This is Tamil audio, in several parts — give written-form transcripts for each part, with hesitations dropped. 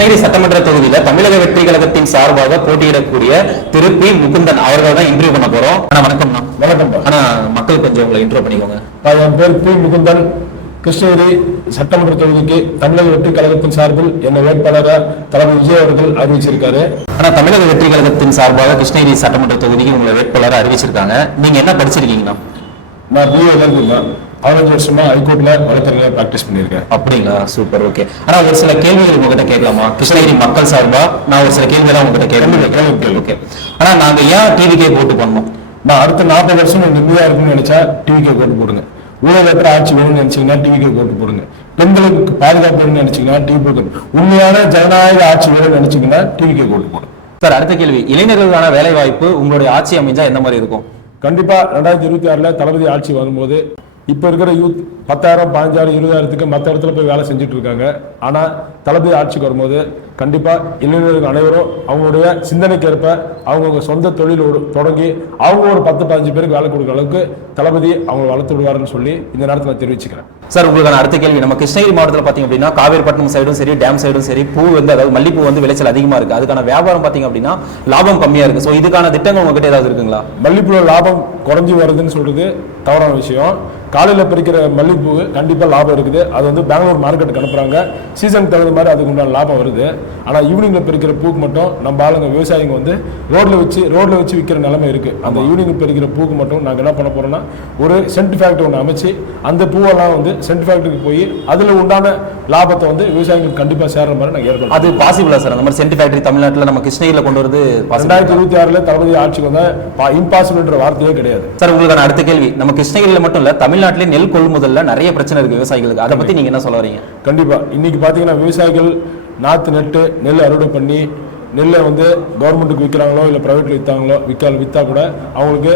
கிருஷ்ணகிரி சட்டமன்ற தொகுதியில தமிழக வெற்றி கழகத்தின் சார்பாக போட்டியிடக்கூடிய திரு பி முகுந்தன் அவர்கள் தான் இன்டர்வியூ பண்ண போறோம். வணக்கம்ண்ணா. வணக்கம். ஆனா மக்கள் கொஞ்சம் உங்களை இன்ட்ரோ பண்ணிக்கோங்க. என் பேர் பி முகுந்தன். கிருஷ்ணகிரி சட்டமன்ற தொகுதிக்கு தமிழக வெற்றி கழகத்தின் சார்பில் என்னை வேட்பாளராக தளபதி விஜய் அவர்கள் அறிவிச்சிருக்காரு. ஆனா தமிழக வெற்றி கழகத்தின் சார்பாக கிருஷ்ணகிரி சட்டமன்ற தொகுதிக்கு உங்களை வேட்பாளராக அறிவிச்சிருக்காங்க. நீங்க என்ன படிச்சிருக்கீங்கன்னா? நான் பிஏல இருக்கேன். 15 வருஷமா ஹைகோர்ட்ல வழக்கறிஞர் பிராக்டிஸ் பண்ணியிருக்கேன். அப்படிங்களா? சூப்பர். ஓகே. ஆனா ஒரு சில கேள்விகள் உங்ககிட்ட கேட்கலாமா? கிருஷ்ணகிரி மக்கள் சார்பா நான் ஒரு சில கேள்விகள் உங்ககிட்ட கேட்க. ஓகே. ஆனா நாங்க ஏன் டிவிகே போட்டு பண்ணோம்? நான் அடுத்த 40 வருஷம் நிம்மதியா இருக்குன்னு நினைச்சா டிவிகே போட்டு போடுங்க. ஊழலற்ற ஆட்சி வேணும்னு நினைச்சீங்கன்னா டிவிகே போட்டு போடுங்க. பெண்களுக்கு பாதுகாப்பு வேணும்னு நினைச்சீங்கன்னா டிவி போட்டு, உண்மையான ஜனநாயக ஆட்சி வேணும்னு நினைச்சீங்கன்னா டிவிகே போட்டு போடுங்க. சார், அடுத்த கேள்வி, இளைஞர்களுக்கான வேலை வாய்ப்பு உங்களுடைய ஆட்சி அமைஞ்சா எந்த மாதிரி இருக்கும்? கண்டிப்பா 2026 தளபதி ஆட்சி வரும்போது இப்ப இருக்கிற யூத் 10,000, 15,000, 20,000க்கு மற்ற இடத்துல போய் வேலை செஞ்சுட்டு இருக்காங்க. ஆனா தளபதி ஆட்சிக்கு வரும்போது கண்டிப்பா இளைஞர்கள் அனைவரும் அவங்களுடைய சிந்தனைக்கு ஏற்ப அவங்க சொந்த தொழில் தொடங்கி அவங்க ஒரு 10-15 பேருக்கு வேலை கொடுக்குற அளவுக்கு தளபதி அவங்க வளர்த்து விடுவாருன்னு சொல்லி இந்த நேரத்தில் நான் தெரிவிச்சுக்கிறேன். சார், உங்களுக்கான அடுத்த கேள்வி, நம்ம கிருஷ்ணகிரி மாவட்டத்தில் பார்த்தீங்க அப்படின்னா காவேரிப்பட்டினம் சைடும் சரி, டேம் சைடும் சரி, பூ வந்து அதாவது மல்லிப்பூ வந்து விளைச்சல் அதிகமா இருக்கு. அதுக்கான வியாபாரம் பார்த்தீங்க அப்படின்னா லாபம் கம்மியா இருக்கு. ஸோ இதுக்கான திட்டங்கள் உங்ககிட்ட ஏதாவது இருக்குங்களா? மல்லிப்பூ லாபம் குறைஞ்சி வருதுன்னு சொல்றது தவறான விஷயம். காலையில் பறிக்கிற மல்லிப்பூ கண்டிப்பாக லாபம் இருக்குது. அது வந்து பெங்களூர் மார்க்கெட்டுக்கு அனுப்புறாங்க. சீசனுக்கு தகுந்த மாதிரி அதுக்கு உண்டான லாபம் வருது. ஆனால் ஈவினிங்கில் பறிக்கிற பூக்கு மட்டும் நம்ம ஆளுங்க விவசாயிங்க வந்து ரோட்ல வச்சு விற்கிற நிலைமை இருக்கு. அந்த ஈவினிங் பறிக்கிற பூக்கு மட்டும் நாங்கள் என்ன பண்ண போறோம்னா ஒரு சென்ட் ஃபேக்டரி ஒன்று அமைச்சு அந்த பூவெல்லாம் வந்து சென்ட் ஃபேக்டரிக்கு போய் அதில் உண்டான லாபத்தை வந்து விவசாயிகளுக்கு கண்டிப்பாக சேர்ற மாதிரி நாங்கள் ஏற்படும். அது பாசிபிளா சார்? அந்த மாதிரி சென்ட் ஃபேக்டரி தமிழ்நாட்டில் நம்ம கிருஷ்ணகிரியில் கொண்டு வருது 2026 தளபதி ஆட்சிக்கு வந்த இம்பாசிபிள்ன்ற வார்த்தையே கிடையாது. சார், உங்களுக்கான அடுத்த கேள்வி, நம்ம கிருஷ்ணகிரியில் மட்டும் இல்ல தமிழ்நாட்டிலே நெல் கொள்முதல்ல நிறைய பிரச்சனை இருக்கு விவசாயிகளுக்கு. அதை பத்தி நீங்க என்ன சொல்ல வரீங்க? கண்டிப்பா இன்னைக்கு பாத்தீங்கன்னா விவசாயிகள் நாத்து நட்டு நெல் அறுவடை பண்ணி நெல்லை வந்து கவர்மெண்ட்டுக்கு விற்கிறாங்களோ இல்லை பிரைவேட்ல விற்றா கூட அவங்களுக்கு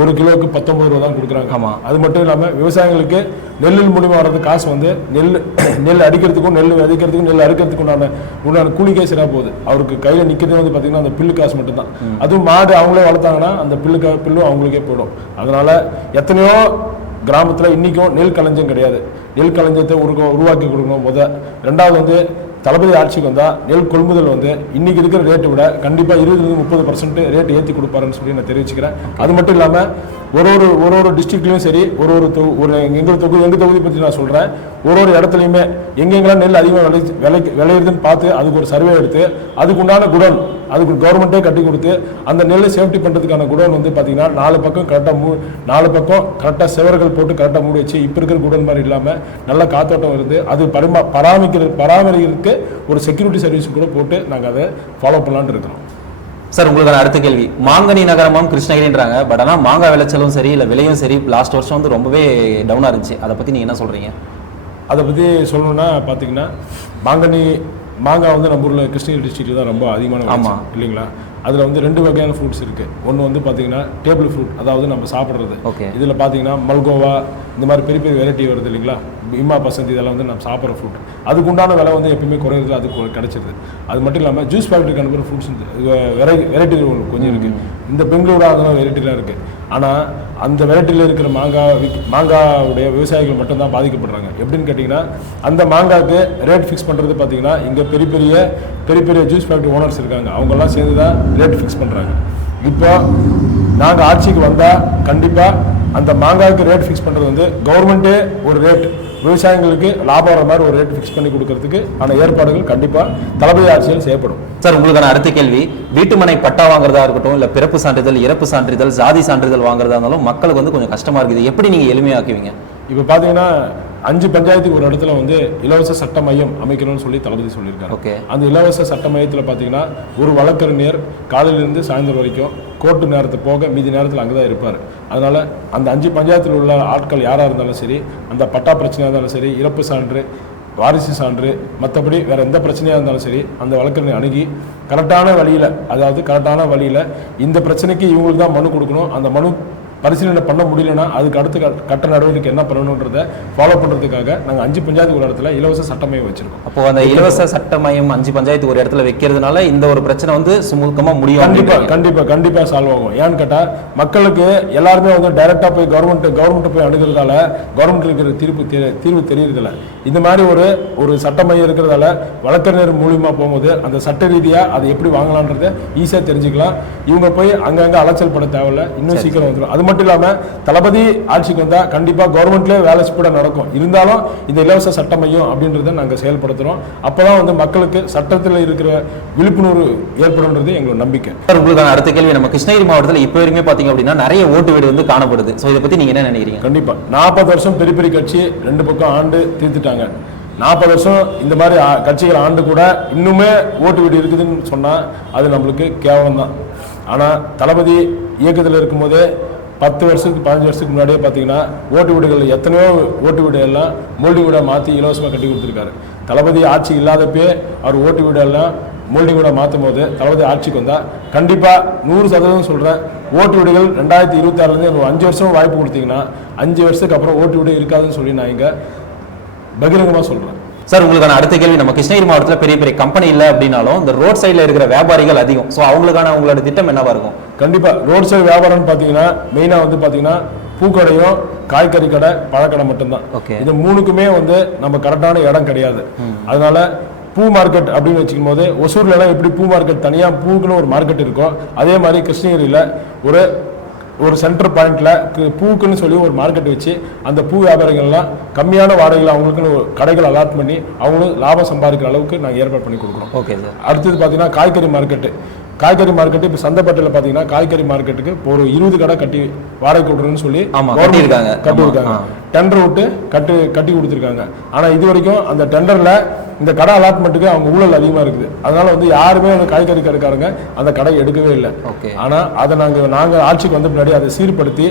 1 கிலோவுக்கு 19 ரூபா தான் கொடுக்குறாங்க. ஆமா. அது மட்டும் இல்லாமல் விவசாயிகளுக்கு நெல்லில் மூலியமா வர்றது காசு வந்து நெல் அடிக்கிறதுக்கும் நெல் விதைக்கிறதுக்கும் நெல் அறுக்கிறதுக்கும் உண்டான கூலிக்கே சரியா போகுது. அவருக்கு கையில் நிற்கிறது வந்து பார்த்தீங்கன்னா அந்த பில்லு காசு மட்டும்தான். அதுவும் மாடு அவங்களே வளர்த்தாங்கன்னா அந்த பில்லும் அவங்களுக்கே போயிடும். அதனால எத்தனையோ கிராமத்தில் இன்னைக்கும் நெல் களஞ்சியம் கிடையாது. நெல் களஞ்சியத்தை உருவாக்கி கொடுக்கணும். ரெண்டாவது வந்து தளபதி ஆட்சிக்கு வந்தால் நெல் கொள்முதல் வந்து இன்னைக்கு இருக்கிற ரேட்டை விட கண்டிப்பாக 20-30% ரேட் ஏற்றி கொடுப்பாருன்னு சொல்லி நான் தெரிவிச்சுக்கிறேன். அது மட்டும் இல்லாமல் ஒரு டிஸ்ட்ரிக்ட்லையும் சரி எங்கள் தொகுதி பற்றி நான் சொல்கிறேன். ஒரு இடத்துலையுமே எங்கெங்கெல்லாம் நெல் அதிகமாக விளையுதுன்னு பார்த்து அதுக்கு ஒரு சர்வே எடுத்து அதுக்குண்டான குடோன் அதுக்கு கவர்மெண்ட்டே கட்டி கொடுத்து அந்த நெல்லை சேஃப்டி பண்ணுறதுக்கான குடோன் வந்து பார்த்தீங்கன்னா 4 பக்கம் கரெக்டாக செவர்கள் போட்டு கரெக்டாக மூடி வச்சு இப்போ இருக்கிற குடோன் மாதிரி இல்லாமல் நல்ல காத்தோட்டம் வருது. அது பராமரிக்கிறதுக்கு ஒரு செக்யூரிட்டி சர்வீஸ் கூட போட்டு நாங்கள் அதை ஃபாலோ பண்ணலான்னு இருக்கிறோம். சார், உங்களுக்கு அடுத்த கேள்வி, மாங்கனி நகரமும் கிருஷ்ணகிரின்றாங்க. பட் ஆனால் மாங்காய் விளைச்சலும் சரி இல்லை விலையும் சரி லாஸ்ட் வருஷம் வந்து ரொம்பவே டவுனாக இருந்துச்சு. அதை பற்றி நீங்கள் என்ன சொல்கிறீங்க? அதை பற்றி சொல்லணும்னா பார்த்தீங்கன்னா மாங்காய் வந்து நம்ம ஊரில் கிருஷ்ணகிரி டிஸ்ட்ரிக்டில் தான் ரொம்ப அதிகமான. ஆமாம் இல்லைங்களா? அதில் வந்து 2 வகையான ஃப்ரூட்ஸ் இருக்குது. ஒன்று வந்து பார்த்தீங்கன்னா டேபிள் ஃப்ரூட், அதாவது நம்ம சாப்பிட்றது. ஓகே. இதில் பார்த்தீங்கன்னா மல்கோவா இந்த மாதிரி பெரிய வெரைட்டி வருது இல்லைங்களா? இம்மா பசந்த் இதெல்லாம் வந்து நம்ம சாப்பிட்ற ஃப்ரூட். அதுக்கு உண்டான விலை வந்து எப்பவுமே குறையிறது, அது கிடைச்சிருது. அது மட்டும் இல்லாமல் ஜூஸ் ஃபேக்ட்ரிக்கு அனுப்புகிற ஃப்ரூட்ஸ் வெரைட்டி கொஞ்சம் இருக்குது. இந்த பெங்களூரு அதெல்லாம் வெரைட்டிலாம் இருக்குது. ஆனால் அந்த வெரைட்டியில் இருக்கிற மாங்காவுடைய விவசாயிகள் மட்டும்தான் பாதிக்கப்படுறாங்க. எப்படின்னு கேட்டிங்கன்னா அந்த மாங்காய்க்கு ரேட் ஃபிக்ஸ் பண்ணுறது பார்த்தீங்கன்னா இங்கே பெரிய பெரிய ஜூஸ் ஃபேக்ட்ரி ஓனர்ஸ் இருக்காங்க. அவங்கெல்லாம் சேர்ந்து தான் ரேட் ஃபிக்ஸ் பண்ணுறாங்க. இப்போ நாங்கள் ஆட்சிக்கு வந்தால் கண்டிப்பாக அந்த மாங்காய்க்கு ரேட் ஃபிக்ஸ் பண்ணுறது வந்து கவர்மெண்ட்டே ஒரு ரேட் விவசாயிகளுக்கு லாபம் வர மாதிரி ஒரு ரேட் ஃபிக்ஸ் பண்ணி கொடுக்கறதுக்கு ஆன ஏற்பாடுகள் கண்டிப்பாக தளபதி ஆட்சியில் செய்யப்படும். சார், உங்களுக்கான அடுத்த கேள்வி, வீட்டுமனை பட்டா வாங்குறதா இருக்கட்டும் இல்லை பிறப்பு சான்றிதழ், இறப்பு சான்றிதழ், ஜாதி சான்றிதழ் வாங்குறதா இருந்தாலும் மக்களுக்கு வந்து கொஞ்சம் கஷ்டமா இருக்குது. எப்படி நீங்கள் எளிமையாக்குவீங்க? இப்போ பார்த்தீங்கன்னா 5 பஞ்சாயத்துக்கு ஒரு இடத்துல வந்து இலவச சட்ட மையம் அமைக்கணும்னு சொல்லி தளபதி சொல்லியிருக்காரு. ஓகே. அந்த இலவச சட்ட மையத்தில் பார்த்தீங்கன்னா ஒரு வழக்கறிஞர் காலையிலேருந்து சாயந்தரம் வரைக்கும் கோர்ட்டு நேரத்தை போக மீதி நேரத்தில் அங்கே தான் இருப்பார். அதனால் அந்த 5 பஞ்சாயத்தில் உள்ள ஆட்கள் யாராக இருந்தாலும் சரி, அந்த பட்டா பிரச்சனையாக இருந்தாலும் சரி, இறப்பு சான்று, வாரிசு சான்று, மற்றபடி வேறு எந்த பிரச்சனையாக இருந்தாலும் சரி அந்த வழக்கறிஞர் அணுகி கரெக்டான வழியில் இந்த பிரச்சனைக்கு இவங்களுக்கு தான் மனு கொடுக்கணும். அந்த மனு பரிசீலனை பண்ண முடியலன்னா அதுக்கு அடுத்த கட்ட நடவடிக்கை என்ன பண்ணணுன்றதை ஃபாலோ பண்ணுறதுக்காக நாங்கள் 5 பஞ்சாயத்து ஒரு இடத்துல இலவச சட்ட மையம் வச்சிருக்கோம். அப்போ அந்த இலவச சட்ட மையம் 5 பஞ்சாயத்து ஒரு இடத்துல வைக்கிறதுனால இந்த ஒரு பிரச்சனை வந்து சுமூகமாக முடியும். கண்டிப்பாக சால்வ் ஆகும். ஏன்னு கேட்டால் மக்களுக்கு எல்லாருமே வந்து டைரெக்டாக போய் கவர்மெண்ட்டை போய் அணுகிறதால கவர்மெண்ட் இருக்கிற தீர்வு தெரியறதில்ல. இந்த மாதிரி ஒரு சட்ட மையம் இருக்கிறதால வழக்கறிஞர் மூலியமாக போகும்போது அந்த சட்ட ரீதியாக அதை எப்படி வாங்கலான்றதை ஈஸியாக தெரிஞ்சுக்கலாம். இவங்க போய் அங்கங்கே அலைச்சல் பட தேவையில்ல, இன்னும் சீக்கிரம் வந்துடும். அது மட்டும் இல்லாமல் தளபதி ஆட்சிக்கு வந்தால் கண்டிப்பாக கவர்மெண்ட்லேயே வேலை ஸ்பீடாக நடக்கும். இருந்தாலும் இந்த இலவச சட்ட மையம் அப்படின்றத நாங்கள் செயல்படுத்துகிறோம். அப்போ தான் வந்து மக்களுக்கு சட்டத்தில் இருக்கிற விழிப்புணர்வு ஏற்படும்ன்றது எங்களோட நம்பிக்கை. உங்களுக்கான அடுத்த கேள்வி, நம்ம கிருஷ்ணகிரி மாவட்டத்தில் இப்போ வரைக்குமே பார்த்தீங்க அப்படின்னா நிறைய ஓட்டு வீடு வந்து காணப்படுது. ஸோ இதை பற்றி நீங்கள் என்ன நினைக்கிறீங்க? கண்டிப்பாக 40 வருஷம் பெரிய பெரிய கட்சி 2 பக்கம் ஆண்டு தீர்த்துட்டாங்க. 40 வருஷம் இந்த மாதிரி கட்சிகள் ஆண்டு கூட இன்னுமே ஓட்டு வீடு இருக்குதுன்னு சொன்னால் அது நம்மளுக்கு கேவலம் தான். ஆனால் தளபதி இயக்கத்தில் இருக்கும்போதே 10 வருஷத்துக்கு 15 வருஷத்துக்கு முன்னாடியே பார்த்தீங்கன்னா ஓட்டு வீடுகள் எத்தனையோ ஓட்டு வீடு எல்லாம் மோல்டி வீடாக மாற்றி இலவசமாக கட்டி கொடுத்துருக்காரு. தளபதி ஆட்சி இல்லாதப்பே அவர் ஓட்டு வீடெல்லாம் மோல்டி வீடாக மாற்றும் போது தளபதி ஆட்சிக்கு வந்தால் கண்டிப்பாக 100% சொல்கிறேன், ஓட்டு வீடுகள் 2026 ஒரு 5 வருஷம் வாய்ப்பு கொடுத்தீங்கன்னா 5 வருஷத்துக்கு அப்புறம் ஓட்டு வீடு இருக்காதுன்னு சொல்லி நான் இங்கே பகிரங்கமாக சொல்கிறேன். சார் உங்களுக்கான அடுத்த கேள்வி, நம்ம கிருஷ்ணகிரி மாவட்டத்தில் பெரிய பெரிய கம்பெனி இல்லை அப்படின்னாலும் இந்த ரோட் சைடில் இருக்கிற வியாபாரிகள் அதிகம். ஸோ அவங்களுக்கான உங்களோட திட்டம் என்னவா இருக்கும்? கண்டிப்பாக ரோட் சைடு வியாபாரம்னு பார்த்தீங்கன்னா மெயினாக வந்து பார்த்தீங்கன்னா பூக்கடையும் காய்கறி கடை பழக்கடை மட்டும்தான். இது 3க்குமே வந்து நம்ம கரெக்டான இடம் கிடையாது. அதனால பூ மார்க்கெட் அப்படின்னு வச்சுக்கும் போது ஒசூர்லாம் எப்படி பூ மார்க்கெட் தனியாக பூக்குன்னு ஒரு மார்க்கெட் இருக்கோ அதே மாதிரி கிருஷ்ணகிரியில் ஒரு சென்டர் பாயிண்ட்ல பூக்குன்னு சொல்லி ஒரு மார்க்கெட் வச்சு அந்த பூ வியாபாரிகள்லாம் கம்மியான வாடகையில் அவங்களுக்குன்னு கடைகள் அலாட் பண்ணி அவங்களும் லாபம் சம்பாதிக்கிற அளவுக்கு நாங்கள் ஏற்பாடு பண்ணி கொடுக்குறோம். Okay sir. அடுத்தது பார்த்தீங்கன்னா காய்கறி மார்க்கெட்டு இப்போ சந்தைப்பட்டில் பார்த்தீங்கன்னா காய்கறி மார்க்கெட்டுக்கு ஒரு 20 கடை கட்டி வாடகை கொடுறேன்னு சொல்லி கட்டியிருக்காங்க. டெண்டர் விட்டு கட்டி கொடுத்துருக்காங்க. ஆனால் இது வரைக்கும் அந்த டெண்டரில் இந்த கடை அலாட்மெண்ட்டுக்கு அவங்க ஊழல் அதிகமாக இருக்குது. அதனால வந்து யாருமே அந்த காய்கறி கடைக்காரங்க அந்த கடை எடுக்கவே இல்லை. ஆனால் அதை நாங்கள் ஆட்சிக்கு வந்த பின்னாடி அதை சீர்படுத்தி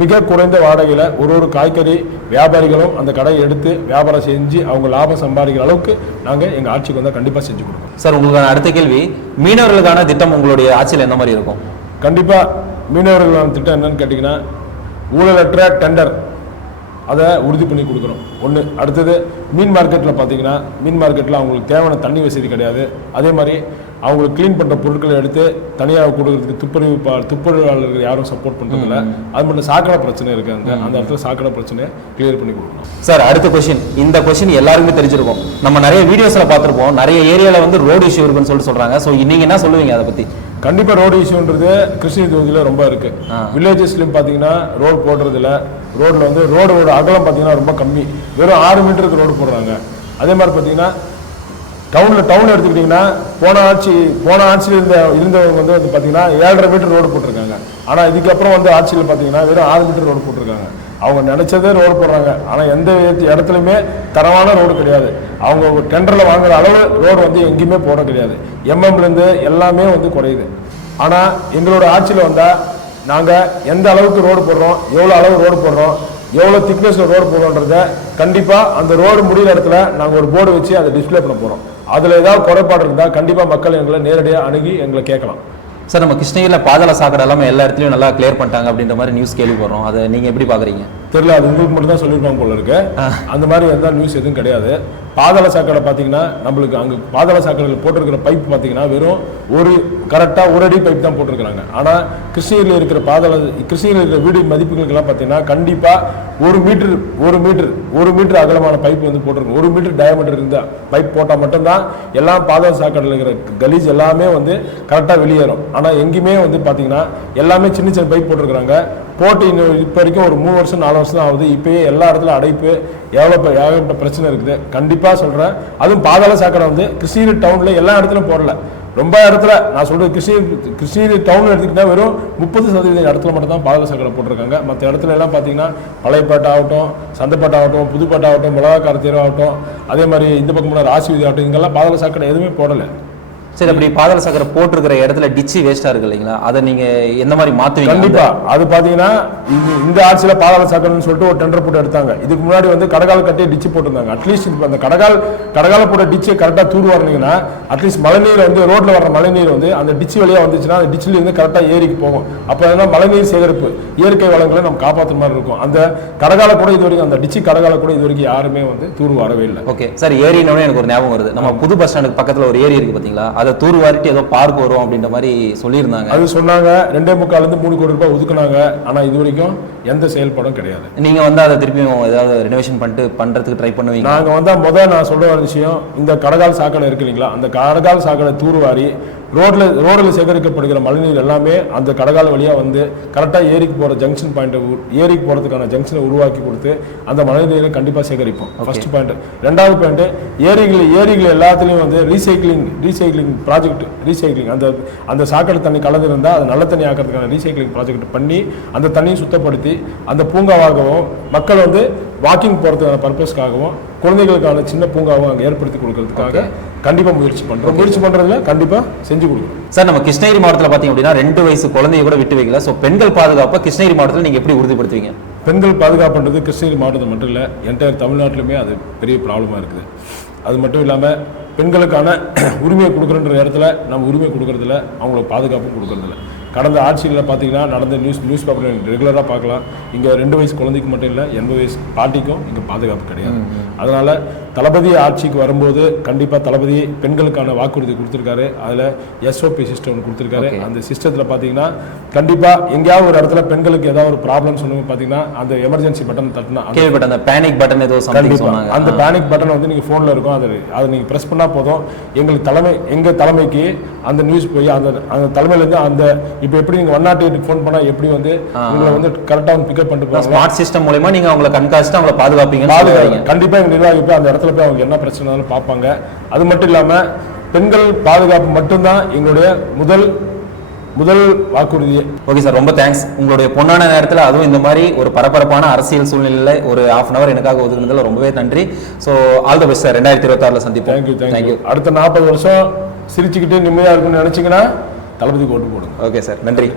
மிக குறைந்த வாடகையில் ஒரு காய்கறி வியாபாரிகளும் அந்த கடையை எடுத்து வியாபாரம் செஞ்சு அவங்க லாபம் சம்பாதிக்கிற அளவுக்கு நாங்கள் எங்கள் ஆட்சிக்கு வந்தால் கண்டிப்பாக செஞ்சு கொடுப்போம். சார் உங்களுக்கான அடுத்த கேள்வி, மீனவர்களுக்கான திட்டம் உங்களுடைய ஆட்சியில் என்ன மாதிரி இருக்கும்? கண்டிப்பாக மீனவர்களுக்கான திட்டம் என்னன்னு கேட்டிங்கன்னா ஊழலற்ற டெண்டர் அதை உறுதி பண்ணி கொடுக்குறோம் ஒன்று. அடுத்தது மீன் மார்க்கெட்டில் பார்த்தீங்கன்னா மீன் மார்க்கெட்டில் அவங்களுக்கு தேவையான தண்ணி வசதி கிடையாது. அதே மாதிரி அவங்களுக்கு க்ளீன் பண்ணுற பொருட்களை எடுத்து தனியாக கொடுக்கறதுக்கு துப்புரவாளர்கள் யாரும் சப்போர்ட் பண்ணுறதில்ல. அது மட்டும் சாக்கடை பிரச்சனை இருக்குது. அந்த இடத்துல சாக்கடை பிரச்சனையை கிளியர் பண்ணி கொடுக்கணும். சார் அடுத்த கொஸ்டின், இந்த கொஸ்டின் எல்லாருமே தெரிஞ்சிருக்கும். நம்ம நிறைய வீடியோஸில் பார்த்துருப்போம், நிறைய ஏரியாவில் வந்து ரோடு இஷ்யூ இருக்குன்னு சொல்கிறாங்க. ஸோ நீங்கள் என்ன சொல்லுவீங்க அதை பற்றி? கண்டிப்பாக ரோடு இஷ்யூன்றது கிருஷ்ணகிரி தொகுதியில் ரொம்ப இருக்குது. வில்லேஜஸ்லையும் பார்த்தீங்கன்னா ரோடு போடுறதில்ல. ரோடில் வந்து ரோடோட அகலம் பார்த்தீங்கன்னா ரொம்ப கம்மி, வெறும் 6 மீட்டருக்கு ரோடு போடுறாங்க. அதே மாதிரி பார்த்தீங்கன்னா டவுன் எடுத்துக்கிட்டிங்கன்னா போன ஆட்சியில் இருந்தவங்க வந்து பார்த்தீங்கன்னா 7.5 மீட்டர் ரோடு போட்டிருக்காங்க. ஆனால் இதுக்கப்புறம் வந்து ஆட்சியில் பார்த்தீங்கன்னா வெறும் 6 மீட்டர் ரோடு போட்டிருக்காங்க. அவங்க நினைச்சதே ரோடு போடுறாங்க. ஆனால் எந்த இடத்துலையுமே தரமான ரோடு கிடையாது. அவங்க டெண்டரில் வாங்குற அளவு ரோடு வந்து எங்கேயுமே போட கிடையாது. எம்எம்லேருந்து எல்லாமே வந்து குறையுது. ஆனால் எங்களோட ஆட்சியில் வந்தால் நாங்கள் எந்த அளவுக்கு ரோடு போடுறோம், எவ்வளோ அளவு ரோடு போடுறோம், எவ்வளோ திக்னஸில் ரோடு போடுறோன்றத கண்டிப்பாக அந்த ரோடு முடிகிற இடத்துல நாங்கள் ஒரு போர்டு வச்சு அதை டிஸ்பிளே பண்ண போகிறோம். அதில் ஏதாவது குறைபாடு இருந்தால் கண்டிப்பாக மக்கள் எங்களை நேரடியாக அணுகி எங்களை கேட்கலாம். சார் நம்ம கிருஷ்ணகிரியில் பாதாள சாக்கடை எல்லாமே எல்லா இடத்துலையும் நல்லா கிளியர் பண்ணிட்டாங்க அப்படின்ற மாதிரி நியூஸ் கேள்விப்படுறோம். அதை நீங்கள் எப்படி பார்க்குறீங்க? தெரியல, அது உங்களுக்கு மட்டும் தான் சொல்லியிருப்பாங்க போல இருக்கு. அந்த மாதிரி எந்த நியூஸ் எதுவும் கிடையாது. பாதாள சாக்கடை பார்த்தீங்கன்னா நம்மளுக்கு அங்கே பாதாள சாக்கடையில் போட்டிருக்கிற பைப் பார்த்தீங்கன்னா வெறும் கரெக்டாக ஒரு அடி பைப் தான் போட்டிருக்கிறாங்க. ஆனால் கிருஷ்ணகிரியில் இருக்கிற வீடு மதிப்புகளுக்கெல்லாம் பார்த்தீங்கன்னா கண்டிப்பாக 1 மீட்டர் அகலமான பைப் வந்து போட்டிருக்கோம். 1 மீட்டர் டயமீட்டர் இருந்த பைப் போட்டால் மட்டும்தான் எல்லாம் பாதாள சாக்கடையில் இருக்கிற கலீஜ் எல்லாமே வந்து கரெக்டாக வெளியேறும். ஆனால் எங்கேயுமே வந்து பார்த்தீங்கன்னா எல்லாமே சின்ன சின்ன பைப் போட்டிருக்கிறாங்க. போட்டு இப்போ வரைக்கும் ஒரு 3 வருஷம் 4 வருஷம் தான் ஆகுது. இப்போயே எல்லா இடத்துல அடைப்பு ஏகப்பட்ட பிரச்சனை இருக்குது. கண்டிப்பாக சொல்கிறேன், அதுவும் பாதாள சாக்கடை வந்து கிருஷ்ணகிரி டவுனில் எல்லா இடத்துலையும் போடல. ரொம்ப இடத்துல நான் சொல்கிறது கிருஷ்ணகிரி டவுனில் எடுத்துக்கிட்டால் வெறும் 30% இடத்துல மட்டும் தான் பாதாள சாக்கடை போட்டிருக்காங்க. மற்ற இடத்துல எல்லாம் பார்த்தீங்கன்னா பழையப்பேட்டை ஆகட்டும், சந்தைப்பேட்டை ஆகட்டும், புதுப்பேட்டை ஆகட்டும், மிளகாக்கார தேர்வு ஆகட்டும், அதே மாதிரி இந்த பக்கம் ராசி வீதி ஆகட்டும், இங்கெல்லாம் பாதாள சாக்கடை எதுவுமே போடலை. சரி, அப்படி பாதாள சாக்கடை போட்டிருக்கிற இடத்துல டிச்சு வேஸ்டா இருக்கு இல்லைங்களா, அதை நீங்க எந்த மாதிரி மாத்துவீங்க? கண்டிப்பா அது பாத்தீங்கன்னா இந்த ஆட்சியில பாதாள சாக்கடைன்னு சொல்லிட்டு ஒரு டெண்டர் போட்டு எடுத்தாங்க. இதுக்கு முன்னாடி வந்து கடகால் கட்டி டிச்சு போட்டிருந்தாங்க. அட்லீஸ்ட் அந்த கடகால போட்ட டிச்சை கரெக்டா தூர் வரணுங்கன்னா அட்லீஸ்ட் மழைநீர் வந்து ரோட்ல வர மழைநீர் வந்து அந்த டிச்சு வழியா வந்துச்சுன்னா அந்த டிச்சில இருந்து கரெக்டா ஏரிக்கு போகும். அப்ப என்ன மழைநீர் சேகரிப்பு இயற்கை வளங்களை நம்ம காப்பாற்றுற மாதிரி இருக்கும். அந்த கடகால கூட இது வரைக்கும் அந்த டிச்சு கடகால கூட இது வரைக்கும் யாருமே வந்து தூர் வரவே இல்லை. ஓகே சார், ஏரினோட எனக்கு ஒரு ஞாபகம் வருது. நம்ம புது பஸ் ஸ்டாண்டுக்கு பக்கத்துல ஒரு ஏரி இருக்கு பாத்தீங்களா, அதை தூர் வாரிட்டு ஏதோ பார்க் வரும் அப்படின்ற மாதிரி சொல்லியிருந்தாங்க. அது சொன்னாங்க 2.25 3 கோடி ரூபாய் ஒதுக்குனாங்க. ஆனா இது வரைக்கும் எந்த செயல்பாடும் கிடையாது. நீங்க வந்து அதை திருப்பியும் ஏதாவது ரெனோவேஷன் பண்றதுக்கு ட்ரை பண்ணுவீங்க? நாங்க வந்து நான் சொல்ற ஒரு விஷயம், இந்த கடகால் சாக்கடை இருக்கு இல்லைங்களா, அந்த கடகால் சாக்கடை தூர்வாரி ரோடில் சேகரிக்கப்படுகிற மழைநீர் எல்லாமே அந்த கடகால் வழியா வந்து கரெக்டா ஏரிக்கு போற ஜங்ஷன் பாயிண்ட், ஏரிக்கு போறதுக்கான ஜங்ஷனை உருவாக்கி கொடுத்து அந்த மழைநீரை கண்டிப்பா சேகரிப்போம். First point. ரெண்டாவது பாயிண்ட், ஏரிகள் எல்லாத்துலயும் வந்து ரீசைக்ளிங் ப்ராஜெக்ட், அந்த சாக்கடை தண்ணி கலந்து இருந்தால் அது நல்ல தண்ணி ஆக்கிறதுக்கான ரீசைக்ளிங் ப்ராஜெக்ட் பண்ணி அந்த தண்ணியை சுத்தப்படுத்தி அந்த பூங்காவாகவும் மக்கள் வந்து வாக்கிங் போகிறதுக்கான பர்பஸ்க்காகவும் குழந்தைகளுக்கான சின்ன பூங்காவும் அங்கே ஏற்படுத்தி கொடுக்கறதுக்காக கண்டிப்பாக முயற்சி பண்ணுறதுல கண்டிப்பாக செஞ்சு கொடுக்குறோம். சார், நம்ம கிருஷ்ணகிரி மாவட்டத்தில் பார்த்தீங்க அப்படின்னா 2 வயசு குழந்தைய கூட விட்டு வைக்கல. ஸோ பெண்கள் பாதுகாப்பை கிருஷ்ணகிரி மாவட்டத்தில் நீங்கள் எப்படி உறுதிப்படுத்துவீங்க? பெண்கள் பாதுகாப்புன்றது கிருஷ்ணகிரி மாவட்டத்தில் மட்டும் இல்லை, என்டையர் தமிழ்நாட்டிலுமே அது பெரிய ப்ராப்ளமாக இருக்குது. அது மட்டும் இல்லாமல் பெண்களுக்கான உரிமையை கொடுக்குறன்ற இடத்துல நம்ம உரிமை கொடுக்கறதில்ல, அவங்களுக்கு பாதுகாப்பும் கொடுக்கறதில்ல. கடந்த ஆட்சியில் பார்த்தீங்கன்னா நடந்த நியூஸ் பேப்பர் ரெகுலராக பார்க்கலாம். இங்கே 2 வயசு குழந்தைக்கு மட்டும் இல்லை, 80 வயசு பாட்டிக்கும் இங்கே பாதுகாப்பு கிடையாது. அதனால தளபதி ஆட்சிக்கு வரும்போது கண்டிப்பாக தளபதி பெண்களுக்கான வாக்குறுதி கொடுத்துருக்காரு. அதில் எஸ்ஓபி சிஸ்டம் கொடுத்துருக்காரு. அந்த சிஸ்டத்தில் பார்த்தீங்கன்னா கண்டிப்பாக எங்கேயாவது ஒரு இடத்துல பெண்களுக்கு ஏதாவது ஒரு ப்ராப்ளம் சொன்னவங்க பார்த்தீங்கன்னா அந்த எமர்ஜென்சி பட்டன் தட்டினா அந்த பேனிக் பட்டன் ஏதோ சொன்னாங்க. அந்த பேனிக் பட்டன் வந்து நீங்கள் ஃபோனில் இருக்கும், அதை நீங்கள் ப்ரெஸ் பண்ணால் போதும். எங்கள் தலைமைக்கு அந்த நியூஸ் போய் அந்த தலைமையிலேருந்து அந்த இப்போ எப்படி நீங்கள் 108க்கு ஃபோன் பண்ணால் எப்படி வந்து உங்களை வந்து கரெக்டாக வந்து பிக்கப் பண்ணிட்டு போவாங்க. ஸ்மார்ட் சிஸ்டம் மூலமா நீங்கள் அவங்களை கண்காணிச்சுட்டு அவங்களை பாதுகாப்பீங்க. கண்டிப்பாக எங்கள் நிர்வாகி போய் அந்த இடத்துல போய் அவங்க என்ன பிரச்சனை பார்ப்பாங்க. அது மட்டும் இல்லாமல் பெண்கள் பாதுகாப்பு மட்டும்தான் எங்களுடைய முதல் வாக்குறுதி. ஓகே சார், ரொம்ப தேங்க்ஸ். உங்களுடைய பொன்னான நேரத்தில் அதுவும் இந்த மாதிரி ஒரு பரபரப்பான அரசியல் சூழ்நிலையில் ஒரு 1/2 hour எனக்காக ஒதுக்குனதில் ரொம்பவே நன்றி. So all the best sir. 2026 சந்திப்போம். தேங்க்யூ. அடுத்த 40 வருஷம் சிரிச்சுக்கிட்டு நிம்மதியாக இருக்குன்னு நினைச்சீங்கன்னா தளபதிக்கு ஓட்டு போடுங்க. ஓகே சார், நன்றி.